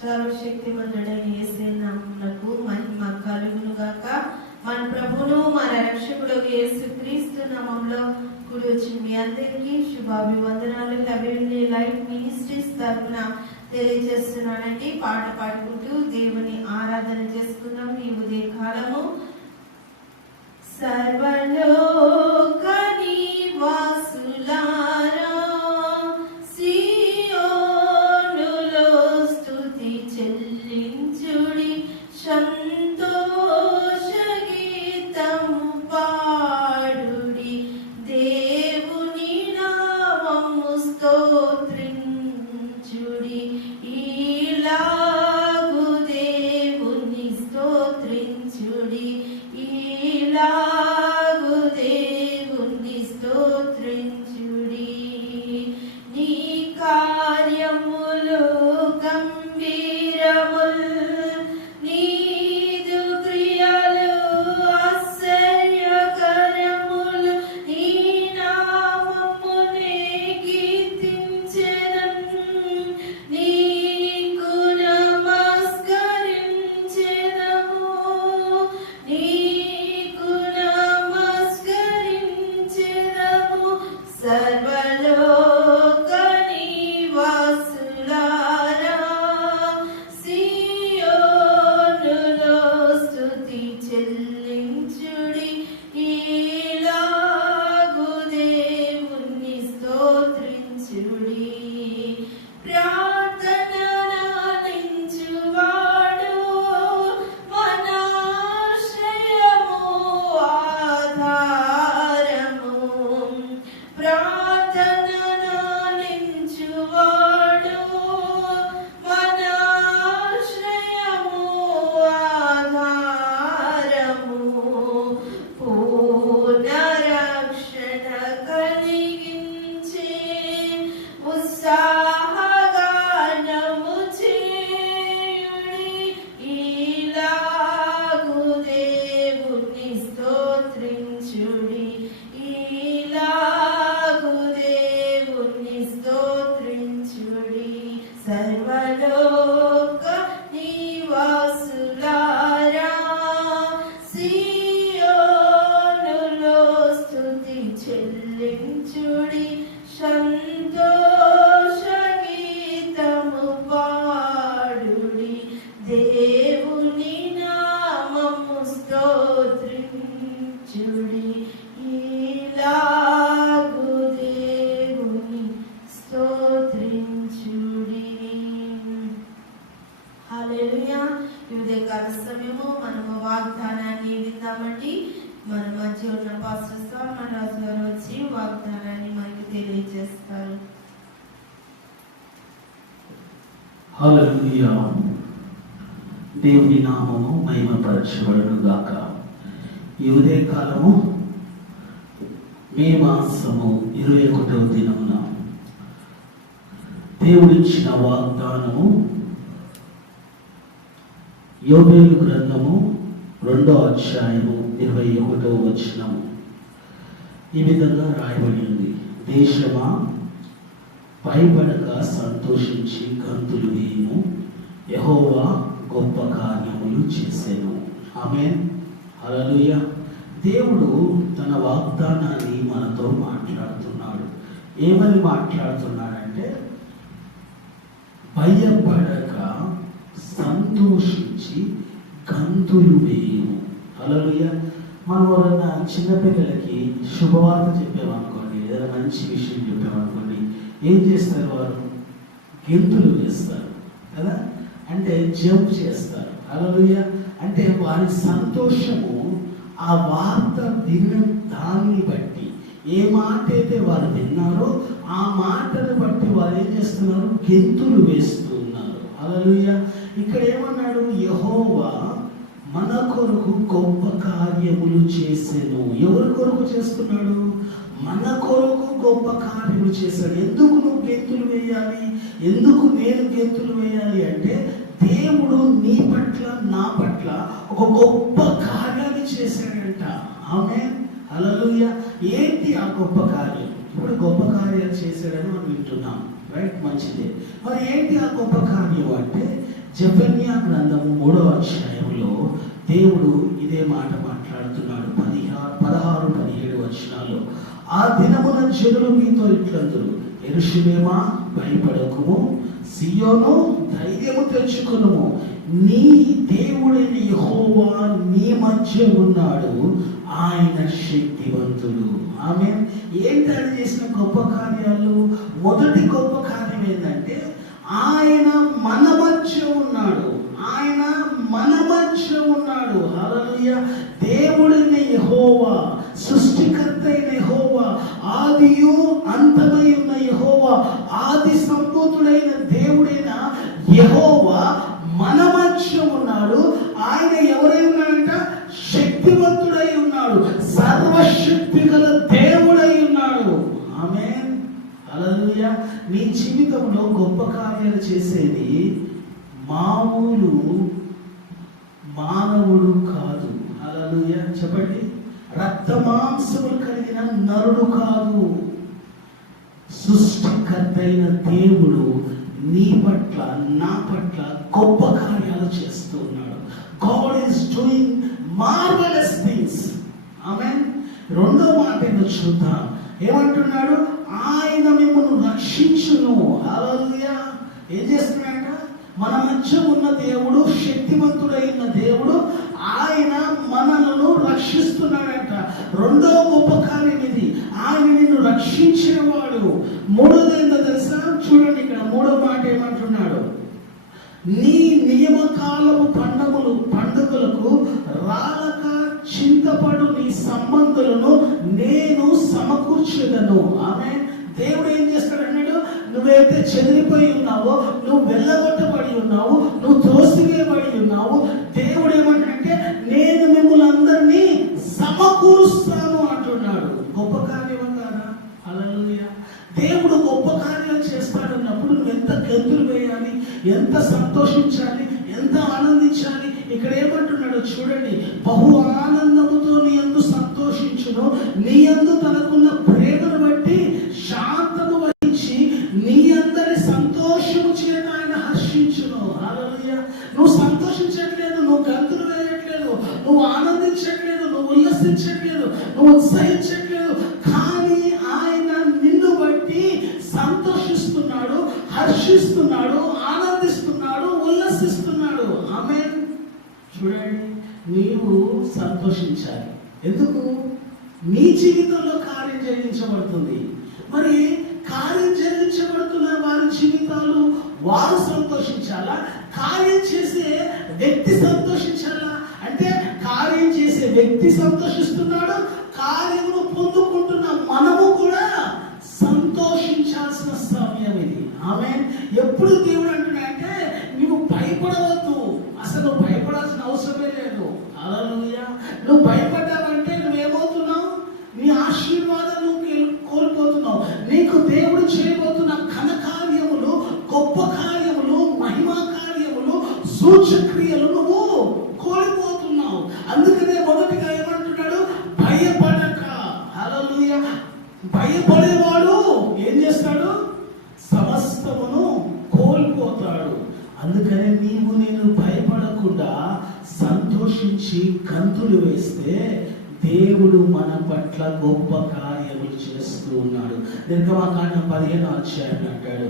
సర్వశక్తి మంతుడైన యేసే నామమునకు మహిమ కలుగును గాక మన ప్రభును మన రక్షకుడు యేసు క్రీస్తు నామంలో కూడి వచ్చిన మీ అందరికీ శుభాభివందనాలు. లెవెన్లీ లైఫ్ మినిస్ట్రీస్ తరఫున తెలియజేస్తున్నానండి. పాట పాడుకుంటూ దేవుని ఆరాధన చేసుకుందాం. ఈ ఉదయ కాలము సర్వలోక E ఉదయకాల సమయము మనము వాగ్దానాన్ని విందామండి. మన మధ్య ఉన్న పాస్టర్ స్వామిరాజు రాజు గారు వచ్చి వాగ్దానాన్ని మనకి తెలియజేస్తారు. హల్లెలూయా. దేవుని నామము మహిమపరచబడును గాక. ఈ ఉదయకాలము మే మాసము ఇరవై ఒకటవ దినమున దేవుడిచ్చిన వాగ్దానము యోబేలు గ్రంథము రెండో అధ్యాయము ఇరవై ఒకటవ వచనము. ఈ విధంగా రాయబడి ఉంది. దేశమా పైబడక సంతోషించి గంతులు వేయను యహోవా గొప్ప కార్యములు చేసెను. ఆమె అలలుయ దేవుడు తన వాగ్దానాన్ని మనతో మాట్లాడుతున్నాడు. ఏమని మాట్లాడుతున్నాడంటే భయపడక సంతోషించి గంతులు వేయము. అలలుయ మనం ఎవరన్నా చిన్నపిల్లలకి శుభవార్త చెప్పామనుకోండి ఏదైనా మంచి విషయం చెప్పామనుకోండి ఏం చేస్తారు వారు? గెంతులు వేస్తారు కదా? అంటే జంప్ చేస్తారు. అలలుయ అంటే వారి సంతోషము ఆ వార్త విన్న దాన్ని బట్టి ఏ మాట అయితే వారు విన్నారో ఆ మాటను బట్టి వారు ఏం చేస్తున్నారు? గెంతులు వేస్తున్నారు హల్లెలూయా. ఇక్కడ ఏమన్నాడు యహోవా మన కొరకు గొప్ప కార్యములు చేసెను. ఎవరి కొరకు చేస్తున్నాడు? మన కొరకు గొప్ప కార్యములు చేశాడు. ఎందుకు నువ్వు గెంతులు వేయాలి? ఎందుకు నేను గెంతులు వేయాలి అంటే దేవుడు నీ పట్ల నా పట్ల ఒక గొప్ప కార్యాన్ని చేశాడంట. ఆమె హల్లెలూయా. ఏంటి ఆ గొప్ప కార్యం? ఇప్పుడు గొప్ప కార్యాలు చేశాడని మనం వింటున్నాం. రైట్? మంచిదే. మరి ఏంటి ఆ గొప్ప కార్యం అంటే జపన్యా గ్రంథము మూడవ అధ్యాయంలో దేవుడు ఇదే మాట మాట్లాడుతున్నాడు. పదిహారు పదహారు పదిహేడు వచనాలు ఆ దినమున జనులు మీతో ఇట్లందరు. ఎరుషులేమా భయపడకుము. సియోను ధైర్యము తెచ్చుకునుము. నీ దేవుడైన యహోవా నీ మధ్య ఉన్నాడు. ఆయన శక్తివంతుడు. ఆమె ఏంటని చేసిన గొప్ప కార్యాలు? మొదటి గొప్ప కార్యం ఏంటంటే ఆయన మన మధ్య ఉన్నాడు ఆయన మన మధ్య ఉన్నాడు దేవుడిని దేవుడైన యెహోవా సృష్టికర్త అయిన ఆదియు అంతమై ఉన్న యహోవా ఆది సంపూతుడైన దేవుడైన యహోవా మన మధ్య ఉన్నాడు. ఆయన ఎవరై ఉన్నాడంట? శక్తివంతుడై ఉన్నాడు. సర్వశక్తి గల దేవుడై ఉన్నాడు. ఆమె హల్లెలూయా నీ జీవితంలో గొప్ప కార్యాలు చేసేది మామూలు మానవుడు కాదు. అలలుయ చెప్పండి. రక్త మాంసములు కలిగిన నరుడు కాదు. సృష్టికర్తైన అయిన దేవుడు నీ పట్ల నా పట్ల గొప్ప కార్యాలు చేస్తూ ఉన్నాడు. God is doing marvellous things ఆమె రెండో మాట ఏదో చూద్దాం. ఏమంటున్నాడు? ఆయన మిమ్మల్ని రక్షించును. హల్లెలూయా ఏం చేస్తున్నాడు? మన మధ్య ఉన్న దేవుడు శక్తివంతుడైన దేవుడు ఆయన మనలను రక్షిస్తున్నాడంట. రెండో గొప్ప కార్యం ఇది. ఆయన నిన్ను రక్షించేవాడు. మూడోది ఏంటో తెలుసా? చూడండి ఇక్కడ మూడో మాట ఏమంటున్నాడు? నీ నియమకాలము పండుగలు పండుగలకు రాలక చింతపడు నీ సంబంధులను నేను సమకూర్చదను. ఆమె దేవుడు ఏం చేస్తాడు అన్నాడు? నువ్వైతే చెదిరిపోయి ఉన్నావో నువ్వు వెళ్ళగొట్ట ఉన్నావు నువ్వు త్రోసివేయబడి ఉన్నావు దేవుడు ఏమంటే నేను మిమ్మల్ని అందరినీ సమకూరుస్తాను అంటున్నాడు గొప్ప కార్యం కాదా హల్లెలూయా దేవుడు గొప్ప కార్యాలు చేస్తాడన్నప్పుడు నువ్వు ఎంత గంతులు వేయాలి ఎంత సంతోషించాలి ఎంత ఆనందించాలి? ఇక్కడ ఏమంటున్నాడో చూడండి. బహు ఆనందముతో నీ అందు సంతోషించును నీ అందు తనకున్న హర్షిస్తున్నాడు ఆనందిస్తున్నాడు ఉల్లసిస్తున్నాడు. ఆమె చూడండి నీవు సంతోషించాలి. ఎందుకు? నీ జీవితంలో కార్యం జరిగించబడుతుంది. మరి కార్యం జరిగించబడుతున్న వారి జీవితాలు వారు సంతోషించాలా? కార్యం చేసే వ్యక్తి సంతోషించాలా? అంటే కార్యం చేసే వ్యక్తి సంతోషిస్తున్నాడు కార్యము పొందుకుంటున్న మనము కూడా సంతోషించాల్సిన సమయం ఇది ఆమె ఎప్పుడు దేవుడు అంటున్నాడంటే నువ్వు భయపడవద్దు. అసలు నువ్వు భయపడాల్సిన అవసరమే లేదు. అలా నువ్వు భయపడ్డావంటే నువ్వేమవుతున్నావు? నీ ఆశీర్వాదం నువ్వు కోల్పోతున్నావు. నీకు దేవుడు చేయబోతున్న ఘన కార్యములు గొప్ప కార్యములు మహిమా కార్యములు సూచక్రియలు నువ్వు కోల్పోతున్నావు. అందుకనే మొదటిగా ఏమంటున్నాడు? భయపడక. అలా భయపడేవా ఏం చేస్తాడు సమస్తమును కోల్పోతాడు అందుకనే నీవు నేను భయపడకుండా సంతోషించి కంతులు వేస్తే దేవుడు మన పట్ల గొప్ప కార్యములు చేస్తూ ఉన్నాడు. నిర్గమకాండం పదిహేను అధ్యాయం అంటాడు.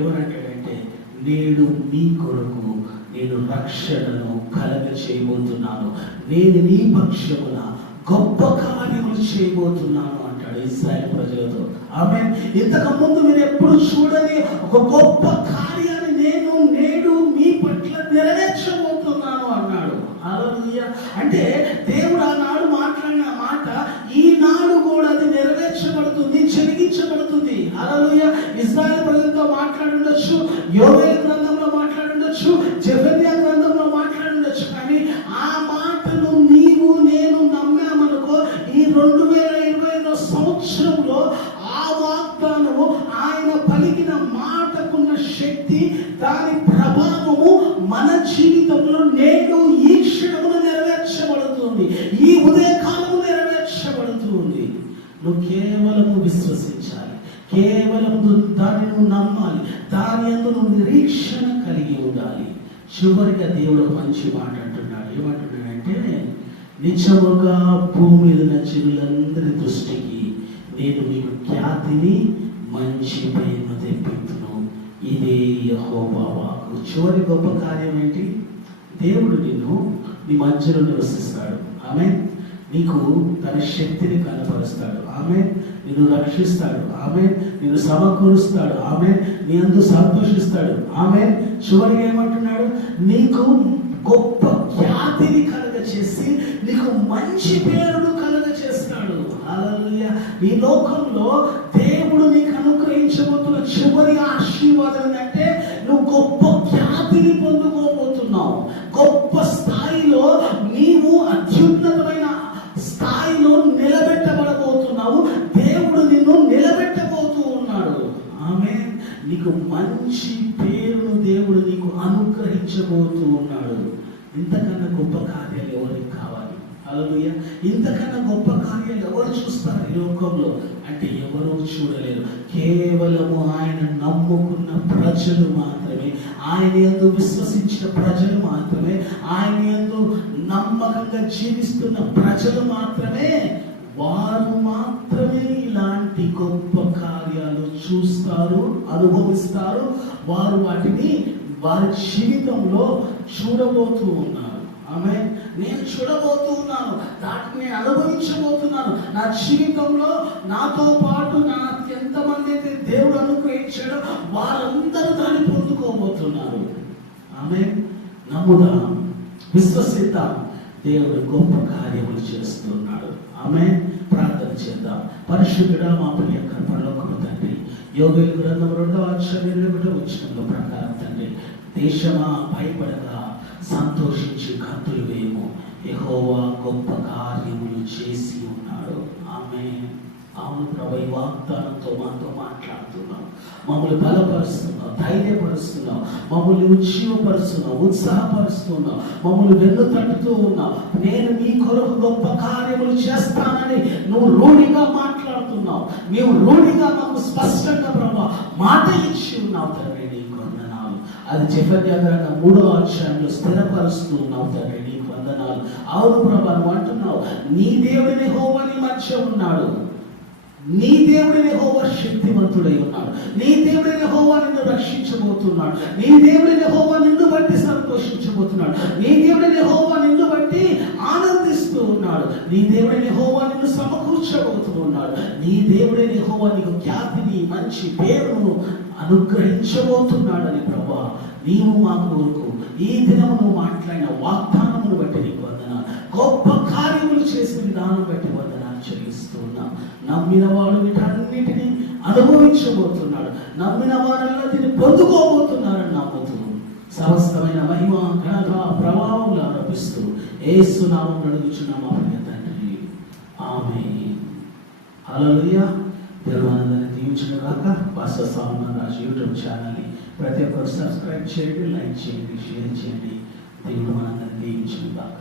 ఏమనంటాడంటే నేడు మీ కొరకు నేను రక్షణను కలగ చేయబోతున్నాను. నేను నీ పక్షమున గొప్ప కార్యములు చేయబోతున్నాను అంటాడు ఇస్రాయల్ ప్రజలతో. ఆమె ఇంతకు ముందు మీరు ఎప్పుడు చూడని ఒక గొప్ప కార్యాన్ని నేను నేడు మీ పట్ల నెరవేర్చబో అంటే దేవుడు చివరిగా దేవుడు మంచి మాట అంటున్నాడు. ఏమంటున్నాడంటే నిజముగా భూమి మీద ఉన్న దృష్టికి నేను మీకు ఖ్యాతిని మంచి పేరును తెప్పించును ఇదే యెహోవా చివరి గొప్ప కార్యం ఏంటి? దేవుడు నిన్ను నీ మధ్యలో నివసిస్తాడు. ఆమె నీకు తన శక్తిని కనపరుస్తాడు. ఆమె నిన్ను రక్షిస్తాడు. ఆమె నేను సమకూరుస్తాడు. ఆమె నీ అందు సంతోషిస్తాడు. ఆమె చివరికి ఏమంటున్నాడు? నీకు గొప్ప ఖ్యాతిని కలగ చేసి నీకు మంచి పేరును కలగ చేస్తాడు ఈ లోకంలో దేవుడు నీకు అనుగ్రహించబోతున్న చివరి ఆశీర్వాదం అంటే నువ్వు గొప్ప ఖ్యాతిని పొందుకో మంచి పేరును దేవుడు నీకు అనుగ్రహించబోతూ ఉన్నాడు ఇంతకన్నా గొప్ప కార్యాలు ఎవరికి కావాలి? అలలుయ ఇంతకన్నా గొప్ప కార్యాలు ఎవరు చూస్తారు ఈ లోకంలో? అంటే ఎవరు చూడలేరు. కేవలము ఆయన నమ్ముకున్న ప్రజలు మాత్రమే. ఆయన ఎందు విశ్వసించిన ప్రజలు మాత్రమే. ఆయన ఎందు నమ్మకంగా జీవిస్తున్న ప్రజలు మాత్రమే. వారు మాత్రమే ఇలా అనుభవిస్తారు. వారు వాటిని వారి జీవితంలో చూడబోతూ ఉన్నారు. ఆమె నేను చూడబోతూ ఉన్నాను. దాటిని నేను అనుభవించబోతున్నాను. నా జీవితంలో నాతో పాటు నా ఎంతమంది అయితే దేవుడు అనుగ్రహించాడో వారందరూ దాన్ని పొందుకోబోతున్నారు. ఆమె నమ్ముదా. విశ్వసిద్దాం. దేవుడు గొప్ప కార్యములు చేస్తున్నాడు. ఆమె ప్రార్థన చేద్దాం. పరిశుద్ధుడా మా ప్రియ పరలోకము యోగుల గ్రంథం రెండవ అక్షరం కూడా వచ్చిన ప్రకారం తండ్రి దేశమా భయపడగా సంతోషించి కంతులు వేయము ఎహోవా గొప్ప కార్యములు చేసి ఉన్నాడు. ఆమె అవును ప్రభు ఈ వాగ్దానంతో మాతో మాట్లాడుతున్నాం. మమ్మల్ని బలపరుస్తున్నావు ధైర్యపరుస్తున్నావు మమ్మల్ని ఉజ్జీవపరుస్తున్నావు ఉత్సాహపరుస్తున్నావు మమ్మల్ని వెన్ను తట్టుతూ ఉన్నావు నేను నీ కొరకు గొప్ప కార్యములు చేస్తానని నువ్వు రూఢిగా మాట్లాడు మేము రూఢిగా మాకు స్పష్టంగా ప్రభా మాట ఇచ్చి ఉన్నావు తండ్రి నీకు వందనాలు. అది జఫన్యాగ్రంథ మూడో అధ్యాయంలో స్థిరపరుస్తూ ఉన్నావు తండ్రి నీకు వందనాలు. అవును ప్రభా నువ్వు అంటున్నావు నీ దేవుడిని హోమని మధ్య ఉన్నాడు. నీ దేవుడిని హోవ శక్తివంతుడై ఉన్నాడు. నీ దేవుడిని హోవ నిన్ను రక్షించబోతున్నాడు. నీ దేవుడిని హోవ నిన్ను బట్టి సంతోషించబోతున్నాడు. నీ దేవుడిని హోవ నిన్ను బట్టి ఉన్నాడు. నీ దేవుడిని హోవా నిన్ను సమకూర్చబోతూ ఉన్నాడు నీ దేవుడే హోవా నీకు ఖ్యాతిని మంచి పేరును అనుగ్రహించబోతున్నాడని ప్రభా నీవు మా కోరుకు ఈ దినము మాట్లాడిన వాగ్దానమును బట్టి నీకు వందన గొప్ప కార్యములు చేసిన విధానం బట్టి వందనాలు చెల్లిస్తున్నాం. నమ్మిన వాడు వీటన్నిటిని అనుభవించబోతున్నాడు. నమ్మిన వారిలో దీన్ని పొందుకోబోతున్నారని నమ్ముతూ సమస్తమైన మహిమ ఘనత ప్రభావం ఆరోపిస్తూ ఏసునామం అడుగుచున్నాం మా తండ్రి ఆమె అలలుయా దేవానందాన్ని మనందరినీ దీవించిన కాక పాస్టర్ సాల్మన్ యూట్యూబ్ ఛానల్ని ప్రతి ఒక్కరు సబ్స్క్రైబ్ చేయండి లైక్ చేయండి షేర్ చేయండి. దేవుడు మనందరినీ దీవించిన కాక